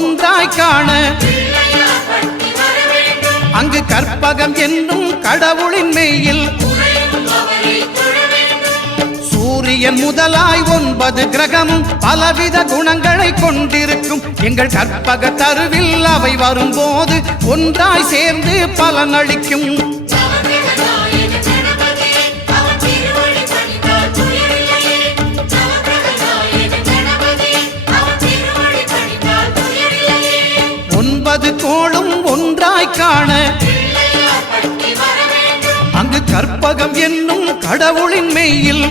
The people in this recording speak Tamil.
ஒன்றாய் காண அங்கு கற்பகம் என்னும் கடவுளின் மெய்யில் சூரியன் முதலாய் 9 கிரகமும் பலவித குணங்களை கொண்டிருக்கும் எங்கள் கற்பக தருவில் அவை வரும்போது ஒன்றாய் சேர்ந்து பலனளிக்கும். கோளும் ஒன்றாய் காண அங்கு கற்பகம் என்னும் கடவுளின் மெய்யில்